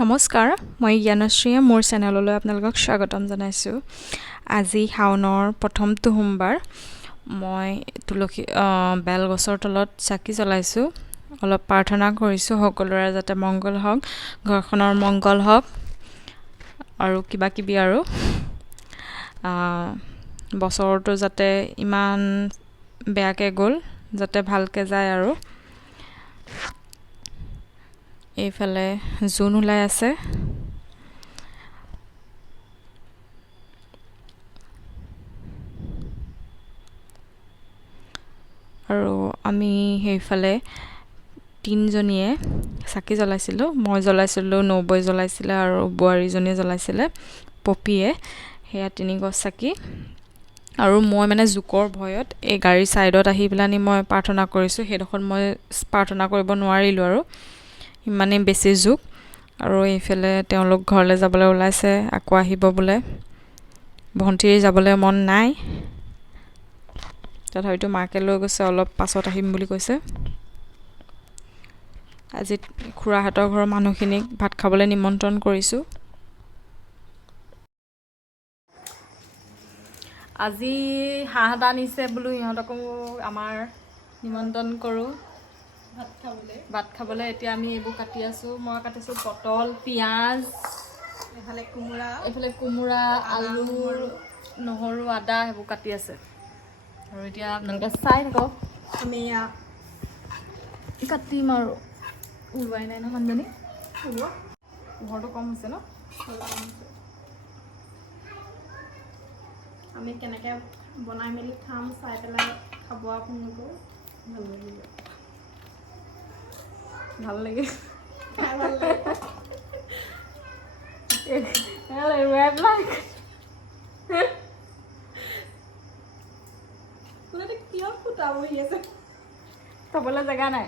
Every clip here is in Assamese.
নমস্কাৰ, মই জ্ঞানশ্ৰীয়ে মোৰ চেনেললৈ আপোনালোকক স্বাগতম জনাইছোঁ। আজি শাওনৰ প্ৰথমটো সোমবাৰ। মই বেলগছৰ তলত চাকি জ্বলাইছোঁ। অলপ প্ৰাৰ্থনা কৰিছোঁ সকলোৰে যাতে মংগল হওক, ঘৰখনৰ মংগল হওক আৰু কিবাকিবি আৰু বছৰটো যাতে ইমান বেয়াকৈ গ'ল যাতে ভালকৈ যায় আৰু এইফালে জোন ওলাই আছে। আৰু আমি সেইফালে তিনিজনীয়ে চাকি জ্বলাইছিলোঁ। মই জ্বলাইছিলোঁ, নবৈ জ্বলাইছিলে আৰু বোৱাৰীজনীয়ে জ্বলাইছিলে, পপীয়ে। সেয়া 3 গছ চাকি। আৰু মই মানে জোকৰ ভয়ত এই গাড়ীৰ ছাইডত আহি পেলানি মই প্ৰাৰ্থনা কৰিছোঁ। সেইডোখৰত মই প্ৰাৰ্থনা কৰিব নোৱাৰিলোঁ আৰু ইমানেই বেছি জোক। আৰু এইফালে তেওঁলোক ঘৰলৈ যাবলৈ ওলাইছে, আকৌ আহিব বোলে। ভণ্টিৰ যাবলৈ মন নাই, তথাপিতো মাকে লৈ গৈছে, অলপ পাছত আহিম বুলি কৈছে। আজি খুৰাহঁতৰ ঘৰৰ মানুহখিনিক ভাত খাবলৈ নিমন্ত্ৰণ কৰিছোঁ। আজি হাঁহ এটা আনিছে বোলো, সিহঁতকো আমাৰ নিমন্ত্ৰণ কৰোঁ ভাত খাবলৈ। এতিয়া আমি এইবোৰ কাটি আছোঁ। মই কাটিছোঁ পটল, পিঁয়াজ, এইফালে কোমোৰা, আলু, নহৰু, আদা সেইবোৰ কাটি আছে। আৰু এতিয়া আপোনালোকে চাই থাকক, আমি কাটিম আৰু ওলোৱাই নাই ন মানুহজনী। ঘৰটো কম হৈছে ন? আমি কেনেকৈ বনাই মেলি খাম চাই পেলাই খাব আপোনালোকেও। ভাল লাগে খাই ভাল লাগে। কিয় ফুটা বহি আছে? থ'বলৈ জেগা নাই,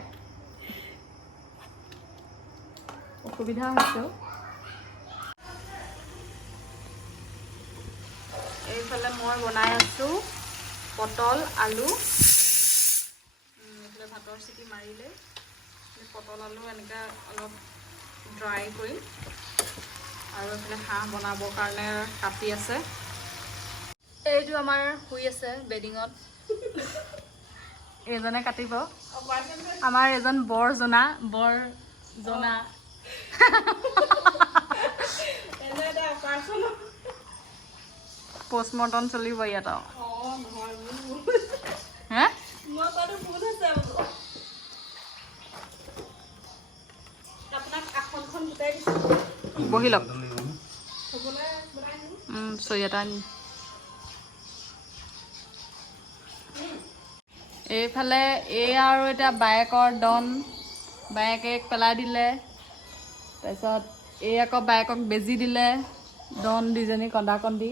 অসুবিধা হৈছে। এইফালে মই বনাই আছোঁ পটল, আলু। এইফালে ভাতৰ চিটি মাৰিলে পটল আলু এনেকৈ অলপ ড্ৰাই কৰিম। আৰু এইফালে হাঁহ বনাবৰ কাৰণে কাটি আছে। এইটো আমাৰ শুই আছে বেডিঙত, এইজনে কাটিব। আমাৰ এজন বৰজনা পষ্টমৰ্টম চলিব ইয়াত আৰু। হে? বহি লওক, চৰি এটা আনি। এইফালে আৰু এতিয়া বায়েকৰ ডন, বায়েকে পেলাই দিলে। তাৰপিছত আকৌ বায়েকক বেজি দিলে। ডন দুইজনী কন্দা কন্দি।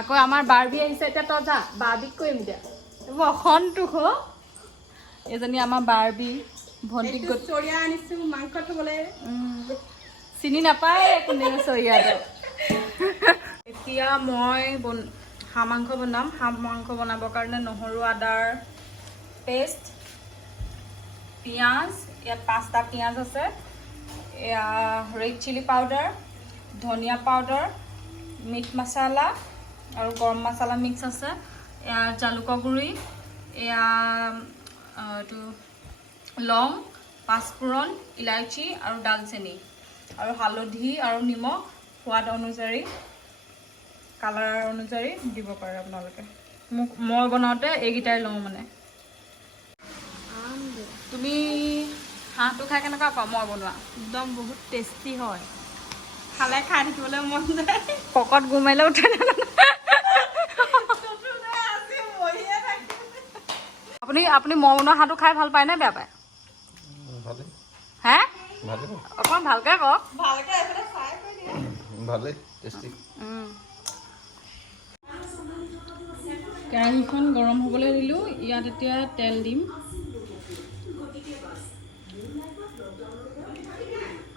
আকৌ আমাৰ বাৰ্বি আহিছে। এতিয়া তই যা, বাৰ্বিক কৰিম এতিয়া। এইবোৰ অসন্তোষ। এইজনী আমাৰ বাৰ্বি। ভণ্টিক চৰিয়া আনিছোঁ মাংস থ'বলৈ। চিনি নাপায় কোনে চৰিয়াটো। এতিয়া মই হাঁহ মাংস বনাম। হাঁহ মাংস বনাবৰ কাৰণে নহৰু আদাৰ পেষ্ট, পিঁয়াজ, ইয়াত 5টা পিঁয়াজ আছে। এয়া ৰেড চিলি পাউডাৰ, ধনিয়া পাউডাৰ, মিট মছলা আৰু গৰম মছলা মিক্স আছে। এয়া জালুকৰ গুড়ি, এয়া এইটো লং, পাঁচফোৰণ, ইলাইচি আৰু ডালচেনি, আৰু হালধি আৰু নিমখ সোৱাদ অনুযায়ী, কালাৰ অনুযায়ী দিব পাৰে আপোনালোকে। মই বনাওঁতে এইকেইটাই লওঁ মানে। তুমি হাঁহটো খাই কেনেকুৱা পাওঁ? মই বনোৱা একদম বহুত টেষ্টি হয়, খালে খাই থাকিবলৈ মন যায়। পকত গো মাৰিলে উঠে নে? আপুনি মই বনোৱা হাঁহটো খাই ভাল পায় নে বেয়া পায়? হে? অকণমান ভালকৈ কওক। কেৰাহীখন গৰম হ'বলৈ দিলোঁ। ইয়াত এতিয়া তেল দিম।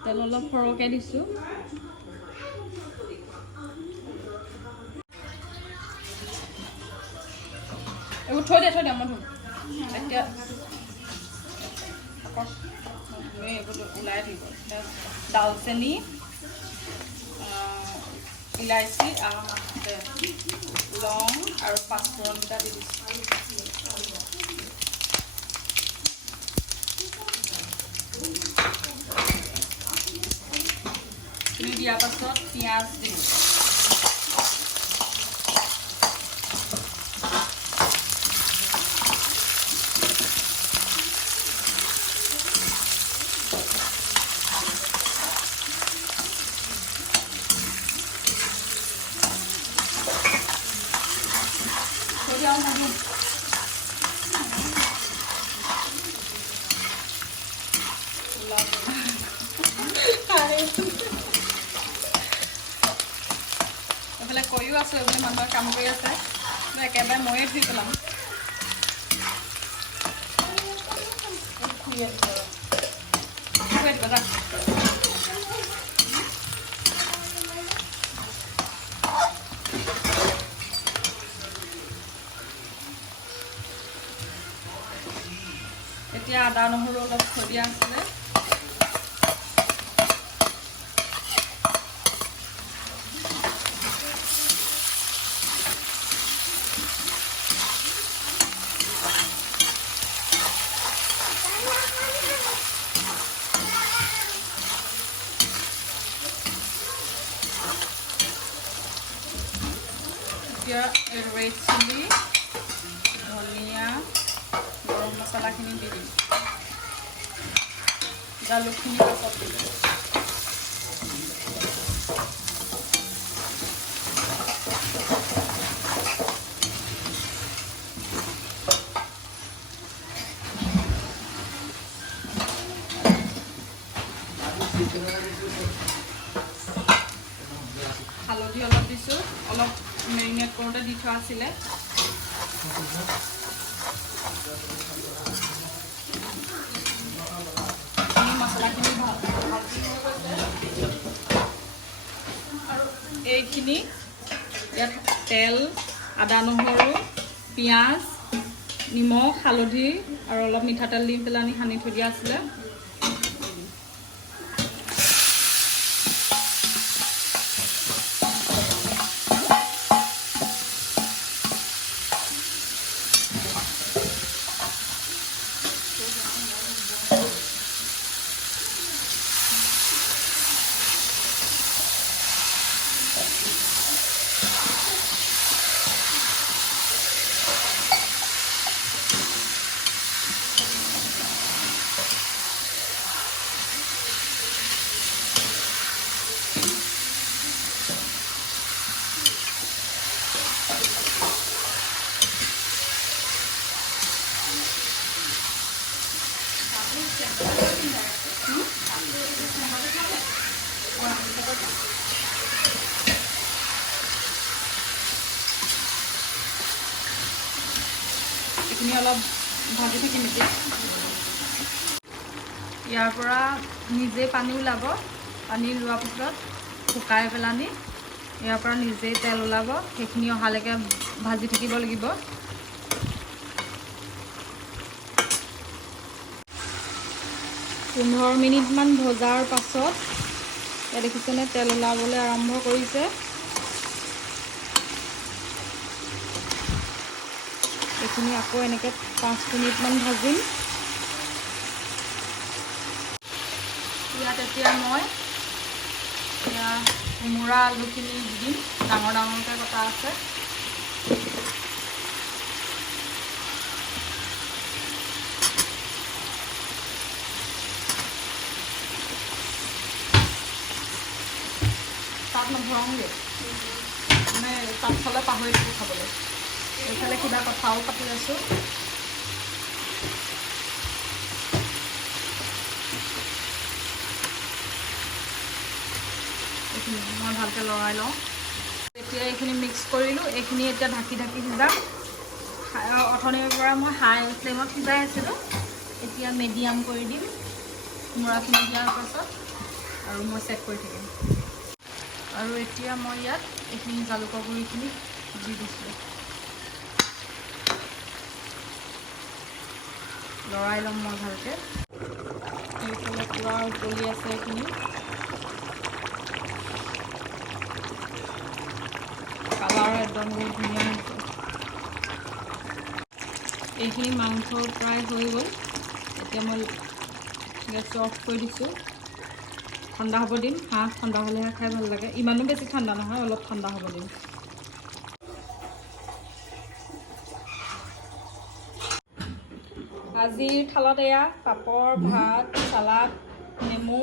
তেল অলপ সৰহকৈ দিছোঁ। এইবোৰ থৈ দিয়া মই ধুম এতিয়া। ওলাই থাকিব। দালচেনি, ইলাইচি, লং আৰু পাঁচফোৰণকেইটা দি দিছোঁ। এইখিনি দিয়াৰ পাছত পিঁয়াজ দিলোঁ। এইফালে কৈও আছোঁ, এইফালে মানুহে কাম কৰি আছে, একেবাৰে ময়ে ধুই পেলাম। এতিয়া আদা নহৰু অলপ থৈ দিয়া আছিলে, এতিয়া ৰেড চিলি, ধনিয়া, গৰম মছলাখিনি দি দিম। জালুকখিনি পাছত দি দিম। হালধি অলপ দিছোঁ, অলপ মেৰিনেট কৰোঁতে দি থোৱা আছিলে। মছলাখিনি আৰু এইখিনি ইয়াত তেল, আদা নহৰু, পিঁয়াজ, নিমখ, হালধি আৰু অলপ মিঠাতেল দি পেলাই সানি থৈ দিয়া আছিলে। এইখিনি অলপ ভাজি থাকিম। এতিয়া ইয়াৰ পৰা নিজে পানী ওলাব, পানী লোৱাৰ পিছত শুকাই পেলানি ইয়াৰ পৰা নিজেই তেল ওলাব, সেইখিনি অহালৈকে ভাজি থাকিব লাগিব। পোন্ধৰ মিনিটমান ভজাৰ পাছত ইয়াত দেখিছেনে তেল ওলাবলৈ আৰম্ভ কৰিছে। এইখিনি আকৌ এনেকৈ 5 মিনিটমান ভাজিম। ইয়াত এতিয়া মই কোমোৰা আলুখিনি দি দিম, ডাঙৰ ডাঙৰকৈ কটা আছে। তাত নভৰাওঁগৈ, মানে তাত খালে পাহৰি থাকোঁ খাবলৈ। এইফালে কিবা কথাও পাতি আছোঁ। এইখিনি মই ভালকৈ লৰাই লওঁ। এতিয়া এইখিনি মিক্স কৰিলোঁ, এইখিনি এতিয়া ঢাকি ঢাকি সিজাম। অথনিৰ পৰা মই হাই ফ্লেমত সিজাই আছিলোঁ, এতিয়া মিডিয়াম কৰি দিম কোমোৰাখিনি দিয়াৰ পাছত, আৰু মই চেক কৰি থাকিম। আৰু এতিয়া মই ইয়াত এইখিনি জালুকৰ গুড়িখিনি দি দিছোঁ। লৰাই ল'ম মই ভালকৈ। এইফালে পূৰা উতলি আছে এইখিনি কালাৰ একদম বহুত ধুনীয়া হৈছে এইখিনি মাংস প্ৰায় হৈ গ'ল এতিয়া মই গেছটো অফ কৰি দিছোঁ ঠাণ্ডা হ'ব দিম হাঁহ ঠাণ্ডা হ'লেহে খাই ভাল লাগে ইমানো বেছি ঠাণ্ডা নহয় অলপ ঠাণ্ডা হ'ব দিম আজিৰ থালত এয়া পাপৰ ভাত চালাড নেমু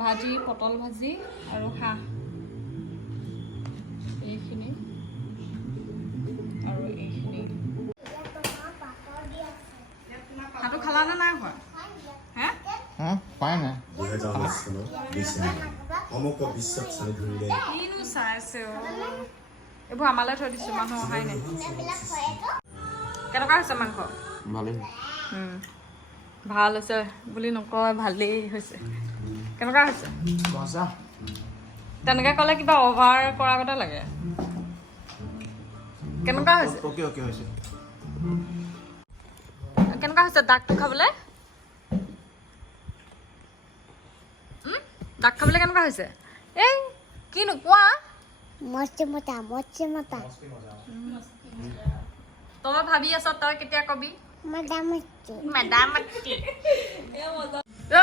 ভাজি পটল ভাজি আৰু হাঁহ এইখিনি আৰু এইখিনি হাঁহটো খালানে নাই খোৱা হে পাই নাই 2010ৰ সমগ্ৰ বিশ্বত চালি ধৰিলে কিনো চাই আছে এইবোৰ আমালৈ থৈ দিছোঁ মানুহ অহাই নাই কেনেকুৱা হৈছে মাংস ভালেই ভাল হৈছে বুলি নকয় ভালেই হৈছে কেনেকুৱা হৈছে মজা তেনেকৈ ক'লে কিবা অভাৰ কৰা কথা লাগে কেনেকুৱা হৈছে অ'কে অ'কে হৈছে কেনেকুৱা হৈছে দাগটো খাবলৈ দাগ খাবলৈ কেনেকুৱা হৈছে এই কিনো কোৱা তই ভাবি আছ তই কেতিয়া কবি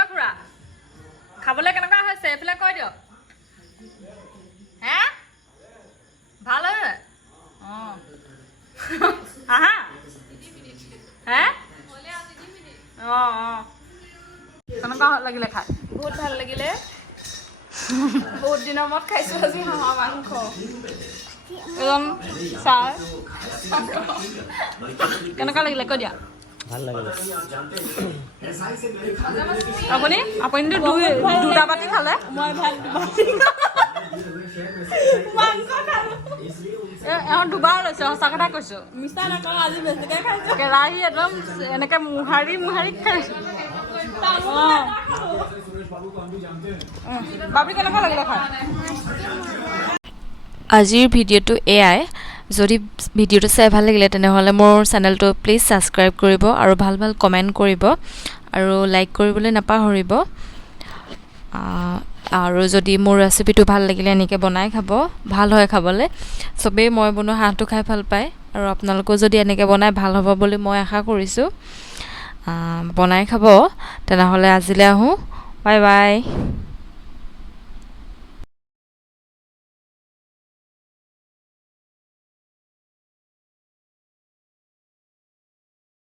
খুৰা খাবলৈ কেনেকুৱা হৈছে এইফালে কৈ দিয়ক হে ভাল হয় অঁ আহা হে অঁ অঁ কেনেকুৱা লাগিলে খাই বহুত ভাল লাগিলে বহুত দিনৰ মূৰত খাইছোঁ আজি হাঁহৰ মাংস এজন ছাৰ কেনেকুৱা লাগিলে কৈ দিয়া ভাল লাগিলে আপুনিতো দুটা বাতি খালে মই ভাত মাংস খালোঁ এওঁ দুবাৰ লৈছে সঁচা কথা কৈছোঁ মিছা নকওঁ আজি বেছিকৈ খাইছোঁ কেৰাহী একদম এনেকৈ মোহাৰি মোহাৰি খাইছোঁ অঁ বাবি কেনেকুৱা লাগিলে খাই আজিৰ ভিডিঅ'টো এয়াই যদি ভিডিঅ'টো চাই ভাল লাগিলে তেনেহ'লে মোৰ চেনেলটো প্লিজ ছাবস্ক্ৰাইব কৰিব আৰু ভাল ভাল কমেণ্ট কৰিব আৰু লাইক কৰিবলৈ নাপাহৰিব আৰু যদি মোৰ ৰেচিপিটো ভাল লাগিলে এনেকৈ বনাই খাব ভাল হয় খাবলৈ চবেই মই বনোৱা হাঁহটো খাই ভাল পায় আৰু আপোনালোকেও যদি এনেকৈ বনাই ভাল হ'ব বুলি মই আশা কৰিছোঁ বনাই খাব তেনেহ'লে আজিলৈ আহোঁ বাই বাই